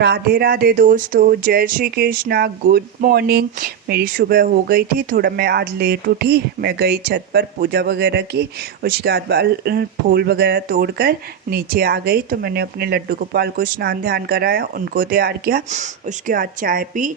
राधे राधे दोस्तों, जय Shri Krishna. Good morning. मेरी सुबह हो गई थी, थोड़ा मैं आज लेट उठी। मैं गई छत पर, पूजा वगैरह की। उसके बाद फूल वगैरह तोड़कर नीचे आ गई। तो मैंने अपने लड्डू गोपाल को स्नान ध्यान कराया, उनको तैयार किया। उसके बाद चाय पी,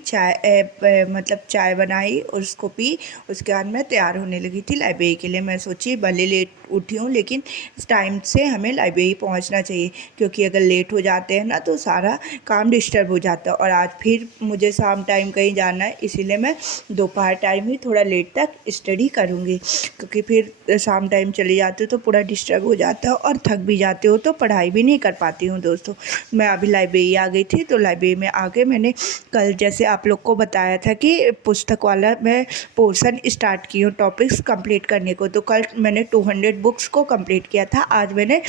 मतलब चाय बनाई और उसको पी। उसके बाद मैं तैयार होने लगी थी लाइब्रेरी के लिए। मैं सोची भले लेट उठी हूँ लेकिन टाइम से हमें लाइब्रेरी पहुँचना चाहिए, क्योंकि अगर लेट हो जाते हैं ना तो सारा काम डिस्टर्ब हो जाता है। और आज फिर मुझे शाम टाइम कहीं जाना है, इसीलिए मैं दोपहर टाइम ही थोड़ा लेट तक स्टडी करूँगी, क्योंकि फिर शाम टाइम चली जाती हो तो पूरा डिस्टर्ब हो जाता है और थक भी जाते हो तो पढ़ाई भी नहीं कर पाती हूँ दोस्तों। मैं अभी लाइब्रेरी आ गई थी, तो लाइब्रेरी में आके मैंने कल जैसे आप लोग को बताया था कि पुस्तक वाला मैं पोर्शन स्टार्ट की हूँ टॉपिक्स कंप्लीट करने को। तो कल मैंने 200 बुक्स को कंप्लीट किया था, आज मैंने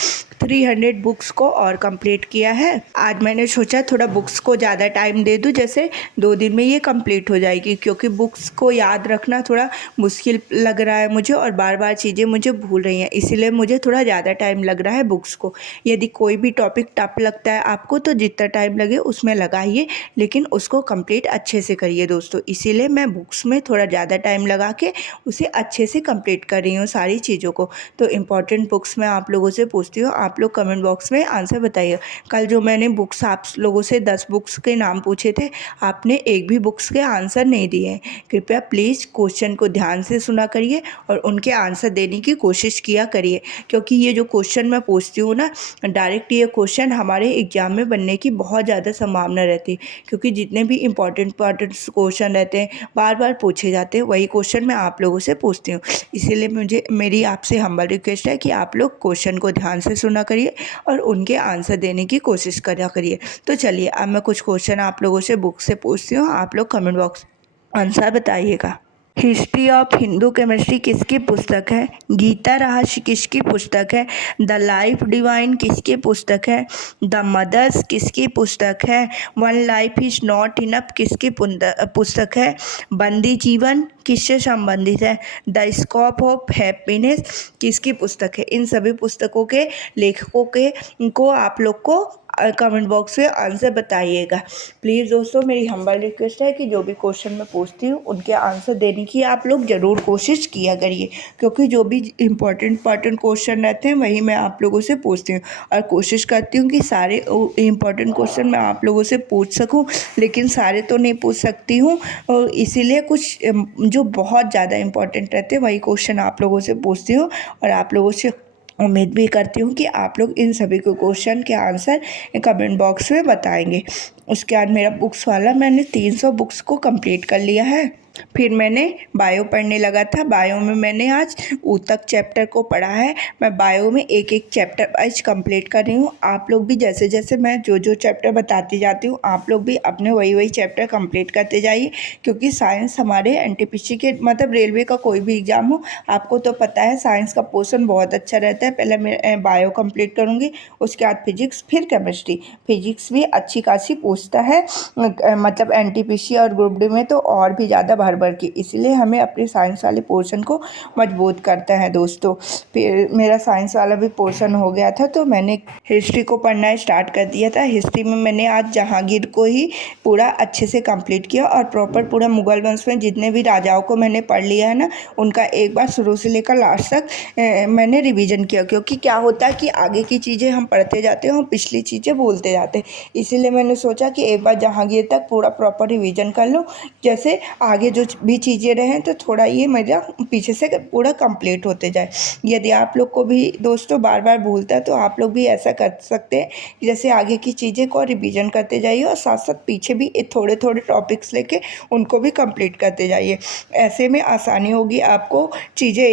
300 बुक्स को और कंप्लीट किया है। आज मैंने सोचा थोड़ा बुक्स को ज़्यादा टाइम दे दूँ, जैसे 2 दिन में ये कंप्लीट हो जाएगी, क्योंकि बुक्स को याद रखना थोड़ा मुश्किल लग रहा है मुझे और बार बार चीज़ें मुझे भूल रही हैं, इसीलिए मुझे थोड़ा ज़्यादा टाइम लग रहा है बुक्स को। यदि कोई भी टॉपिक टफ लगता है आपको तो जितना टाइम लगे उसमें लगाइए, लेकिन उसको कंप्लीट अच्छे से करिए दोस्तों। इसीलिए मैं बुक्स में थोड़ा ज़्यादा टाइम लगा के उसे अच्छे से कंप्लीट कर रही हूँ सारी चीज़ों को। तो इम्पॉर्टेंट बुक्स मैं आप लोगों से पूछती हूँ, आप लोग कमेंट बॉक्स में आंसर बताइए। कल जो मैंने बुक्स आप लोगों से 10 बुक्स के नाम पूछे थे, आपने एक भी बुक्स के आंसर नहीं दिए हैं। कृपया प्लीज़ क्वेश्चन को ध्यान से सुना करिए और उनके आंसर देने की कोशिश किया करिए, क्योंकि ये जो क्वेश्चन मैं पूछती हूँ ना, डायरेक्ट ये क्वेश्चन हमारे एग्जाम में बनने की बहुत ज़्यादा संभावना रहती है, क्योंकि जितने भी इंपॉर्टेंट क्वेश्चन रहते हैं बार बार पूछे जाते हैं, वही क्वेश्चन मैं आप लोगों से पूछती हूँ। इसीलिए मेरी आपसे हम्बल रिक्वेस्ट है कि आप लोग क्वेश्चन को ध्यान से सुना करिए और उनके आंसर देने की कोशिश करा करिए। तो चलिए अब मैं कुछ क्वेश्चन आप लोगों से बुक से पूछती हूँ, आप लोग कमेंट बॉक्स आंसर बताइएगा। हिस्ट्री ऑफ हिंदू केमिस्ट्री किसकी पुस्तक है? गीता रहस्य किसकी पुस्तक है? द लाइफ डिवाइन किसकी पुस्तक है? द मदर्स किसकी पुस्तक है? One life is not enough किसकी पुस्तक है? बंदी जीवन किससे संबंधित है? द स्कोप ऑफ हैप्पीनेस किसकी पुस्तक है? इन सभी पुस्तकों के लेखकों को आप लोग को कमेंट बॉक्स में आंसर बताइएगा। प्लीज़ दोस्तों, मेरी हम्बल रिक्वेस्ट है कि जो भी क्वेश्चन मैं पूछती हूँ उनके आंसर देने की आप लोग ज़रूर कोशिश किया करिए, क्योंकि जो भी इम्पोर्टेंट क्वेश्चन रहते हैं वही मैं आप लोगों से पूछती हूँ और कोशिश करती हूँ कि सारे इम्पोर्टेंट क्वेश्चन मैं आप लोगों से पूछ सकूँ, लेकिन सारे तो नहीं पूछ सकती हूँ। और इसीलिए कुछ जो बहुत ज़्यादा इम्पोर्टेंट रहते हैं वही क्वेश्चन आप लोगों से पूछती हूँ और आप लोगों से उम्मीद भी करती हूँ कि आप लोग इन सभी को क्वेश्चन के आंसर कमेंट बॉक्स में बताएंगे। उसके बाद मेरा बुक्स वाला मैंने 300 बुक्स को कंप्लीट कर लिया है। फिर मैंने बायो पढ़ने लगा था। बायो में मैंने आज ऊतक चैप्टर को पढ़ा है। मैं बायो में एक एक चैप्टर वाइज कंप्लीट कर रही हूँ। आप लोग भी जैसे जैसे मैं जो जो चैप्टर बताती जाती हूँ आप लोग भी अपने वही चैप्टर कंप्लीट करते जाइए, क्योंकि साइंस हमारे एनटीपीसी के मतलब रेलवे का कोई भी एग्ज़ाम हो, आपको तो पता है साइंस का पोर्शन बहुत अच्छा रहता है। पहले मैं बायो कंप्लीट करूँगी, उसके बाद फिजिक्स, फिर केमिस्ट्री। फिजिक्स भी अच्छी खासी पूछता है, मतलब एनटीपीसी और ग्रुप डी में तो और भी ज़्यादा भर भर के, इसलिए हमें अपने साइंस वाले पोर्शन को मजबूत करता है दोस्तों। फिर मेरा साइंस वाला भी पोर्शन हो गया था तो मैंने हिस्ट्री को पढ़ना स्टार्ट कर दिया था। हिस्ट्री में मैंने आज जहांगीर को ही पूरा अच्छे से कंप्लीट किया और प्रॉपर पूरा मुगल वंश में जितने भी राजाओं को मैंने पढ़ लिया है ना, उनका एक बार शुरू से लेकर लास्ट तक मैंने रिवीजन किया, क्योंकि क्या होता है कि आगे की चीज़ें हम पढ़ते जाते हैं और पिछली चीज़ें भूलते जाते हैं। इसीलिए मैंने सोचा कि एक बार जहांगीर तक पूरा प्रॉपर रिवीजन कर लूँ, जैसे आगे जो भी चीज़ें रहें तो थोड़ा ये मेरा पीछे से पूरा कंप्लीट होते जाए। यदि आप लोग को भी दोस्तों बार बार भूलता है तो आप लोग भी ऐसा कर सकते हैं, जैसे आगे की चीज़ें को रिवीजन करते जाइए और साथ साथ पीछे भी थोड़े थोड़े टॉपिक्स लेके उनको भी कंप्लीट करते जाइए। ऐसे में आसानी होगी आपको चीज़ें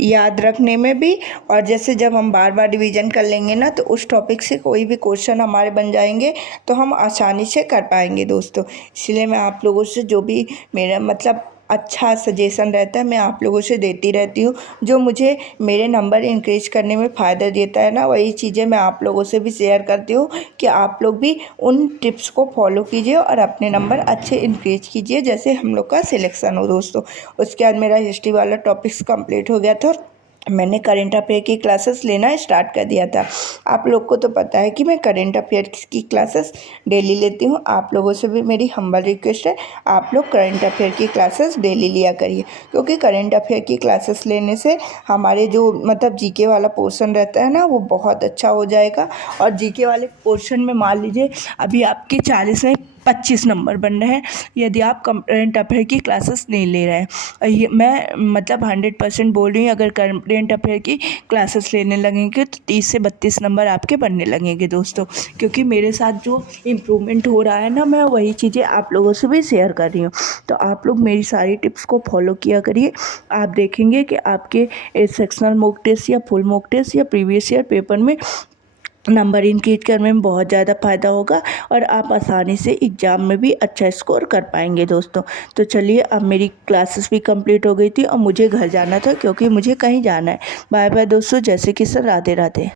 याद रखने में भी, और जैसे जब हम बार बार रिवीजन कर लेंगे ना तो उस टॉपिक से कोई भी क्वेश्चन हमारे बन जाएंगे तो हम आसानी से कर पाएंगे दोस्तों। इसलिए मैं आप लोगों से जो भी मेरा मतलब अच्छा सजेशन रहता है मैं आप लोगों से देती रहती हूँ। जो मुझे मेरे नंबर इंक्रीज करने में फ़ायदा देता है ना, वही चीज़ें मैं आप लोगों से भी शेयर करती हूँ कि आप लोग भी उन टिप्स को फॉलो कीजिए और अपने नंबर अच्छे इंक्रीज कीजिए, जैसे हम लोग का सिलेक्शन हो दोस्तों। उसके बाद मेरा हिस्ट्री वाला टॉपिक्स कंप्लीट हो गया था। मैंने करंट अफेयर की क्लासेस लेना स्टार्ट कर दिया था। आप लोग को तो पता है कि मैं करंट अफेयर की क्लासेस डेली लेती हूँ। आप लोगों से भी मेरी हम्बल रिक्वेस्ट है, आप लोग करंट अफेयर की क्लासेस डेली लिया करिए, क्योंकि करंट अफेयर की क्लासेस लेने से हमारे जो मतलब जीके वाला पोर्शन रहता है ना, वो बहुत अच्छा हो जाएगा। और जीके वाले पोर्शन में मान लीजिए अभी आपके 40 में 25 नंबर बन रहे हैं यदि आप करंट अफेयर की क्लासेस नहीं ले रहे हैं। ये मैं मतलब 100% बोल रही हूँ, अगर करंट अफेयर की क्लासेस लेने लगेंगे तो 30 से 32 नंबर आपके बनने लगेंगे दोस्तों। क्योंकि मेरे साथ जो इम्प्रूवमेंट हो रहा है ना, मैं वही चीज़ें आप लोगों से भी शेयर कर रही हूँ। तो आप लोग मेरी सारी टिप्स को फॉलो किया करिए। आप देखेंगे कि आपके सेक्शनल मॉक टेस्ट या फुल मॉक टेस्ट या प्रीवियस ईयर पेपर में नंबर इंक्रीज करने में बहुत ज़्यादा फ़ायदा होगा और आप आसानी से एग्ज़ाम में भी अच्छा स्कोर कर पाएंगे दोस्तों। तो चलिए, अब मेरी क्लासेस भी कंप्लीट हो गई थी और मुझे घर जाना था, क्योंकि मुझे कहीं जाना है। बाय बाय दोस्तों, जय श्री कृष्ण, राधे राधे।